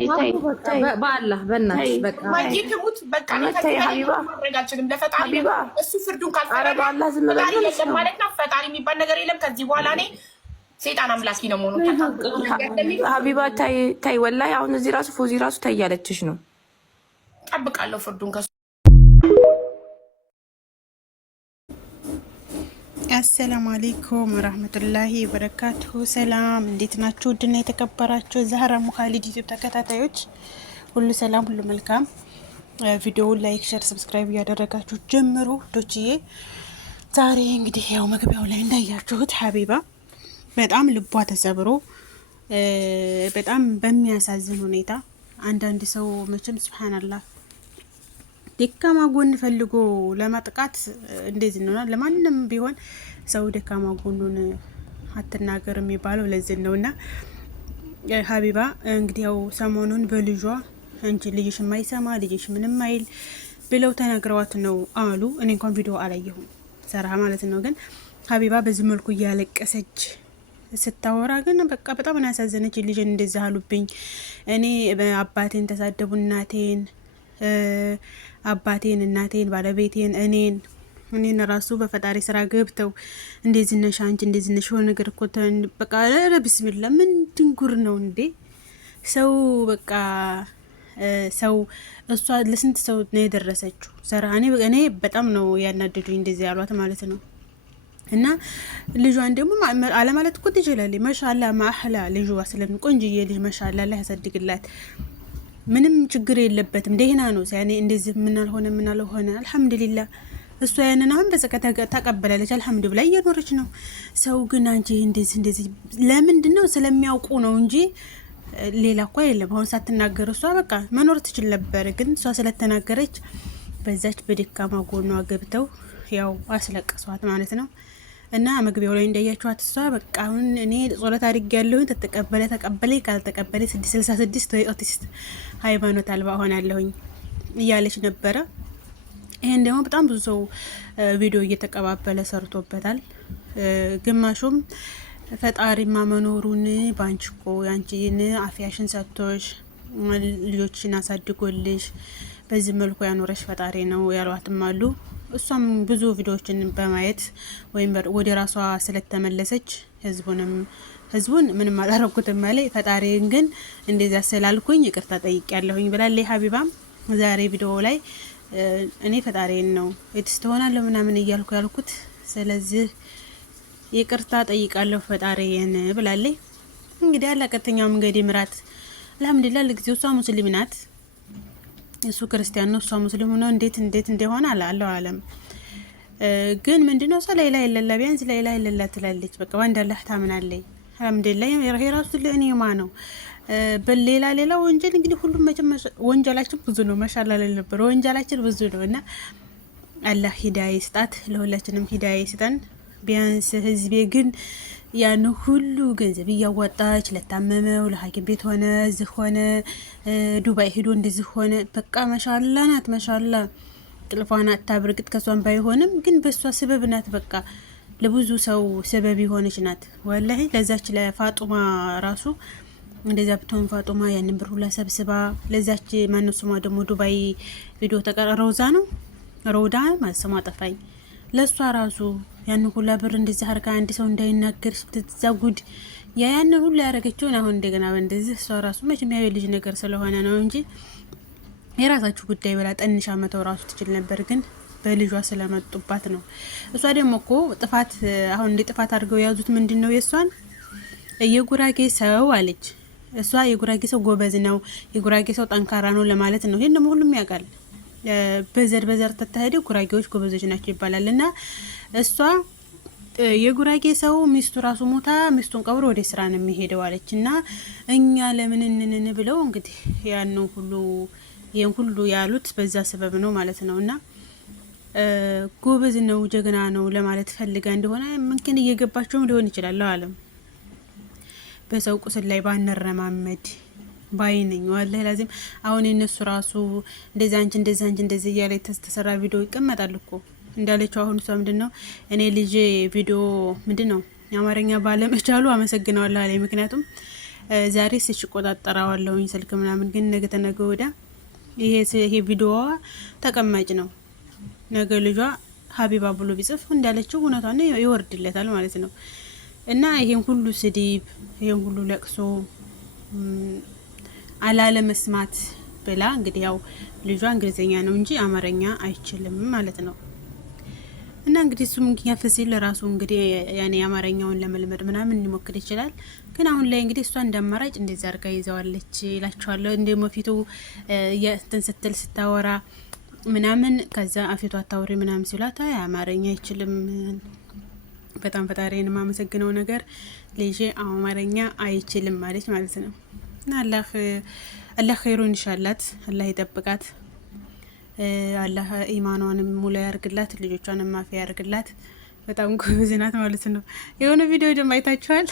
በአላህ በእናትሽ በቃ ማይትሙት በቃ ማድረጋችንም ለፈጣሪ እሱ ፍርዱን ካልፈረደ ማለት ነው። ፈጣሪ የሚባል ነገር የለም ከዚህ በኋላ። እኔ ሴጣን አምላኪ ነው መሆኑ ሀቢባ ታይ ወላሂ አሁን እዚህ ራሱ ፎዚ ራሱ ታይ ያለችሽ ነው። ጠብቃለሁ ፍርዱን ከሱ። አሰላሙ አለይኩም ወራህመቱላሂ ወበረካቱሁ። ሰላም እንዴት ናችሁ? ውድና የተከበራችሁ ዛህራ ሙኻሊድ ዩቲዩብ ተከታታዮች ሁሉ ሰላም ሁሉ መልካም። ቪዲዮውን ላይክ፣ ሼር፣ ሰብስክራይብ እያደረጋችሁ ጀምሩ ዶችዬ። ዛሬ እንግዲህ ያው መግቢያው ላይ እንዳያችሁት ሀቢባ በጣም ልቧ ተሰብሮ በጣም በሚያሳዝን ሁኔታ አንዳንድ ሰው መቼም ሱብሃንአላህ ደካማ ጎን ፈልጎ ለማጥቃት እንደዚህ ነው። ለማንም ቢሆን ሰው ደካማ ጎኑን አትናገር የሚባለው ለዚህ ነውና ሀቢባ እንግዲህ ያው ሰሞኑን በልጇ እንጂ ልጅሽ የማይሰማ ልጅሽ ምንም አይል ብለው ተናግረዋት ነው አሉ። እኔ እንኳን ቪዲዮ አላየሁም ሰራ ማለት ነው። ግን ሀቢባ በዚህ መልኩ እያለቀሰች ስታወራ ግን በቃ በጣም ያሳዘነች። ልጅን እንደዚህ አሉብኝ፣ እኔ አባቴን ተሳደቡ፣ አባቴን እናቴን ባለቤቴን እኔን ራሱ በፈጣሪ ስራ ገብተው እንደዚህ ነሽ አንቺ እንደዚህ ነሽ ሆነ ነገር እኮ በቃ ቢስሚላ ምን ድንጉር ነው እንዴ ሰው በቃ ሰው እሷ ለስንት ሰው ነው የደረሰችው ሰራ። እኔ በጣም ነው ያናደዱኝ እንደዚህ ያሏት ማለት ነው። እና ልጇን ደግሞ አለማለት እኮ ትችላለች። ማሻአላ ማአህላ ልጇ ስለምን ቆንጅዬ ልጅ ማሻአላ ላይ ያሳድግላት፣ ምንም ችግር የለበትም ደህና ነው። ያኔ እንደዚህ ምን አልሆነ አልহামዱሊላህ። እሷ ያንን አሁን በጸቀታ ተቀበላለች አልহামዱሊላህ እየኖረች ነው። ሰው ግን አንቺ እንደዚህ ለምንድን ነው? ስለሚያውቁ ነው እንጂ ሌላ እኮ የለም። አሁን ሳትናገር እሷ በቃ መኖር ትችል ነበር። ግን እሷ ስለተናገረች በዛች በደካማ ጎኗ ገብተው ያው አስለቀሷት ማለት ነው። እና መግቢያው ላይ እንዳያችኋት እሷ በቃ አሁን እኔ ጾለት አድርጌያለሁ ተቀበለ ካልተቀበለ 666 ወይ ኦቲስት ሃይማኖት አልባ ሆናለሁኝ እያለች ነበረ። ይሄን ደግሞ በጣም ብዙ ሰው ቪዲዮ እየተቀባበለ ሰርቶበታል። ግማሹም ፈጣሪማ መኖሩን ባንቺኮ ያንቺን አፍያሽን ሰጥቶሽ ልጆችን አሳድጎልሽ በዚህ መልኩ ያኖረሽ ፈጣሪ ነው ያሏትም አሉ። እሷም ብዙ ቪዲዮዎችን በማየት ወይም ወደ ራሷ ስለተመለሰች ህዝቡን ምንም አላረኩትም ማለት ፈጣሪን ግን እንደዛ ስላልኩኝ ይቅርታ ጠይቄያለሁኝ ብላለች። ሀቢባም ዛሬ ቪዲዮ ላይ እኔ ፈጣሪን ነው እትስ ተሆናለሁ ምናምን እያልኩ ያልኩት ስለዚህ ይቅርታ ጠይቃለሁ ፈጣሪን ብላለች። እንግዲህ አላቀተኛው መንገድ ምራት አልহামዱሊላህ ለጊዜው እሷ ሙስሊም ናት፣ እሱ ክርስቲያን ነው፣ እሷ ሙስሊም ነው። እንዴት እንደሆነ አላለው አለም ግን ምንድነው ሰው ላይ ለላ ቢያንስ ላይ ለላ ትላለች። በቃ ወንድ አላህ ታምናለች አልহামዱሊላህ። የራሱ ለኔማ ነው በሌላ ወንጀል እንግዲህ ሁሉም መቼም ወንጀላችን ብዙ ነው። ማሻአላህ ለነበር ወንጀላችን ብዙ ነው እና አላህ ሂዳያ ይስጣት፣ ለሁላችንም ሂዳያ ይስጠን። ቢያንስ ህዝቤ ግን ያን ሁሉ ገንዘብ እያዋጣች ለታመመው ለሐኪም ቤት ሆነ እዚህ ሆነ ዱባይ ሄዶ እንደዚህ ሆነ በቃ ማሻአላ ናት። ማሻአላ ቅልፏን አታብርቅት ከሷን ባይሆንም ግን በሷ ሰበብ ናት። በቃ ለብዙ ሰው ሰበብ የሆነች ናት ወላሂ። ለዛች ለፋጡማ ራሱ እንደዛ ብትሆን ፋጡማ ያንን ብር ሁላ ሰብስባ ለዛች ማንሱማ ደግሞ ዱባይ ቪዲዮ ተቀረረውዛ ነው ሮዳ ማሰማ ጠፋኝ። ለሷ ራሱ ያን ሁላ ብር እንደዚህ አርጋ አንድ ሰው እንዳይናገር ስትዛጉድ ያን ሁላ ያረገችው አሁን እንደገና በእንደዚህ እሷ ራሱ መቼም ያው ልጅ ነገር ስለሆነ ነው እንጂ የራሳችሁ ጉዳይ ብላ ጠንሻ መተው ራሱ ትችል ነበር። ግን በልጇ ስለመጡባት ነው። እሷ ደግሞ እኮ ጥፋት አሁን እንደ ጥፋት አድርገው ያዙት። ምንድነው የሷን የጉራጌ ሰው አለች። እሷ የጉራጌ ሰው ጎበዝ ነው፣ የጉራጌ ሰው ጠንካራ ነው ለማለት ነው። ይሄን ደግሞ ሁሉም ያውቃል። በዘር ተታሄደው ጉራጌዎች ጎበዞች ናቸው ይባላልና እሷ የጉራጌ ሰው ሚስቱ ራሱ ሞታ ሚስቱን ቀብሮ ወደ ስራ ነው የሚሄደው አለችና እኛ ለምን እንነን ብለው እንግዲህ ያን ሁሉ ያሉት በዛ ሰበብ ነው ማለት ነውና ጎበዝ ነው ጀግና ነው ለማለት ፈልጋ እንደሆነ ምንክን እየገባቸውም ሊሆን ይችላል አለም። በሰው ቁስል ላይ ባነረማመድ ባይነኝ ወላሂ ላዚም አሁን እነሱ ራሱ እንደዚህ ያለ ተሰራ ቪዲዮ ይቀመጣል እኮ እንዳለችው። አሁን እሷ ምንድነው እኔ ልጅ ቪዲዮ ምንድነው የአማርኛ ባለመቻሉ አመሰግናለሁ አለኝ። ምክንያቱም ዛሬ ስቆጣጠራዋለሁኝ ስልክ ምናምን፣ ግን ነገ ተነገ ወዲያ ይሄ ቪዲዮዋ ተቀማጭ ነው። ነገ ልጇ ሀቢባ ብሎ ቢጽፍ እንዳለችው እውነቷን ይወርድለታል ማለት ነው። እና ይሄን ሁሉ ስድብ፣ ይሄን ሁሉ ለቅሶ አላለ መስማት ብላ እንግዲህ ያው ልጇ እንግሊዝኛ ነው እንጂ አማርኛ አይችልም ማለት ነው። እና እንግዲህ እሱ ምክንያት ሲል ለራሱ እንግዲህ ያኔ አማርኛውን ለመልመድ ምናምን ሊሞክር ይችላል። ግን አሁን ላይ እንግዲህ እሷ እንደማራጭ እንደዛ አድርጋ ይዘዋለች ይላችኋለሁ። እንደሞ ፊቱ የእንትን ስትል ስታወራ ምናምን ከዛ አፊቷ አታውሪ ምናምን ሲሏት አይ አማርኛ አይችልም፣ በጣም ፈጣሪን የማመሰግነው ነገር ልጄ አማርኛ አይችልም ማለት ነው። እና አላህ ኸይሩን ይሻላት፣ አላህ ይጠብቃት፣ አላህ ኢማኗንም ሙሉ ያርግላት፣ ልጆቿንም ማፊ ያርግላት። በጣም ጎበዝ ናት ማለት ነው። የሆነ ቪዲዮ ደግሞ አይታችኋል።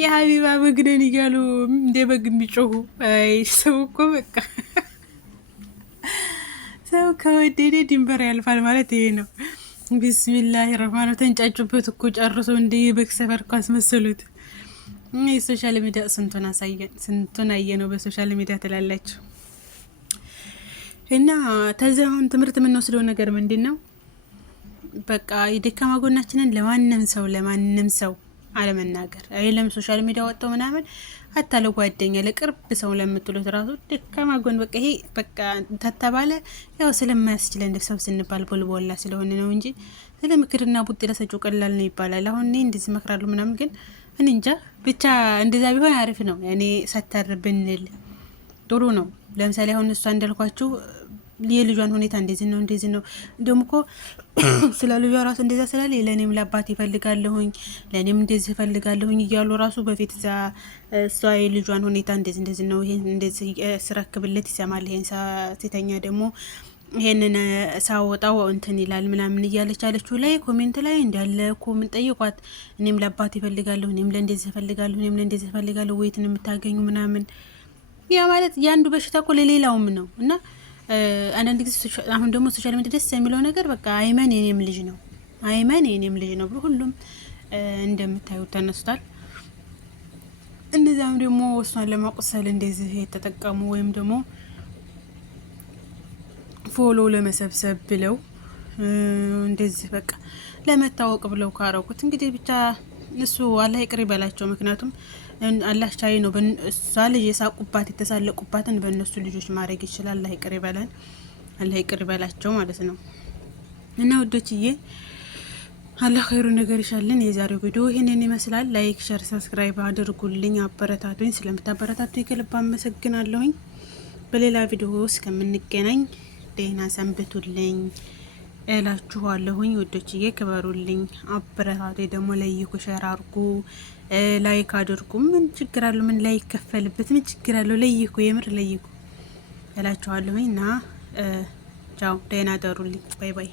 የሀቢባ በግነን እያሉ እንደ በግ የሚጮሁ ሰው እኮ በቃ ሰው ከወደደ ድንበር ያልፋል ማለት ይሄ ነው። ቢስሚላህ ረህማን ተንጫጩበት እኮ ጨርሶ እንደ የበግ ሰፈር እኮ አስመሰሉት። የሶሻል ሚዲያ ስንቱን አየ ነው በሶሻል ሚዲያ ትላላችሁ። እና ተዚህ አሁን ትምህርት የምንወስደው ነገር ምንድን ነው? በቃ የደካማ ጎናችንን ለማንም ሰው አለመናገር አይለም። ሶሻል ሚዲያ ወጣው ምናምን አታ ለጓደኛ ለቅርብ ሰው ለምትሉት ራሱ ደካማ ጎን በቃ ይሄ በቃ ተተባለ ያው ስለማያስችለን እንደ ሰው ስንባል ቦልቦላ ስለሆነ ነው እንጂ ስለ ምክርና ቡጥ ለሰጪው ቀላል ነው ይባላል። አሁን እኔ እንደዚህ እመክራለሁ ምናምን ግን እኔ እንጃ ብቻ እንደዛ ቢሆን አሪፍ ነው። እኔ ሰተር ብንል ጥሩ ነው። ለምሳሌ አሁን እሷ እንዳልኳችሁ የልጇን ሁኔታ እንደዚህ ነው እንደውም እኮ ስለ ልጇ ራሱ እንደዛ ስላለ ለኔም ለአባት ይፈልጋለሁኝ ለኔም እንደዚህ ይፈልጋለሁኝ እያሉ ራሱ በፊት እሷ የልጇን ሁኔታ እንደዚህ ነው ይሄን እንደዚህ ስረክብለት ይሰማል፣ ይሄን ሴተኛ ደግሞ ይሄንን ሳወጣው እንትን ይላል ምናምን እያለች አለችው ላይ ኮሜንት ላይ እንዳለ ኮሜንት ጠይቋት። እኔም ለአባት ይፈልጋለሁ፣ እኔም ለእንደዚህ ይፈልጋለሁ፣ እኔም ለእንደዚህ ይፈልጋለሁ፣ ወይትን የምታገኙ ምናምን ያ ማለት ያንዱ በሽታ እኮ ለሌላውም ነው። እና አንዳንድ ጊዜ አሁን ደግሞ ሶሻል ሚዲያ ደስ የሚለው ነገር በቃ አይመን የኔም ልጅ ነው ብሎ ሁሉም እንደምታዩት ተነስቷል። እነዚያም ደግሞ እሷን ለማቆሰል እንደዚህ የተጠቀሙ ወይም ደግሞ ፎሎ ለመሰብሰብ ብለው እንደዚህ በቃ ለመታወቅ ብለው ካረጉት እንግዲህ ብቻ እሱ አላህ ይቅር ይበላቸው። ምክንያቱም አላህ ቻይ ነው። እሷ ልጅ የሳቁባት የተሳለቁባትን በእነሱ ልጆች ማድረግ ይችላል። አላህ ይቅር ይበላል፣ አላህ ይቅር ይበላቸው ማለት ነው። እና ወዶችዬ አላህ ኸይሩ ነገር ይሻልን። የዛሬው ቪዲዮ ይሄንን ይመስላል። ላይክ፣ ሼር፣ ሰብስክራይብ አድርጉልኝ፣ አበረታቱኝ። ስለምታበረታቱኝ ከልብ አመሰግናለሁኝ። በሌላ ቪዲዮ እስከምንገናኝ ደህና ሰንብቱልኝ እላችኋለሁኝ። ወዶችዬ ክበሩልኝ፣ አበረታቱ። ደግሞ ላይክ ሼር አድርጉ፣ ላይክ አድርጉ። ምን ችግር አለው? ምን ላይክ ከፈልበት ምን ችግር አለው? ላይኩ የምር ላይኩ እላችኋለሁኝ። እና ቻው፣ ደህና ደሩልኝ። ባይ ባይ።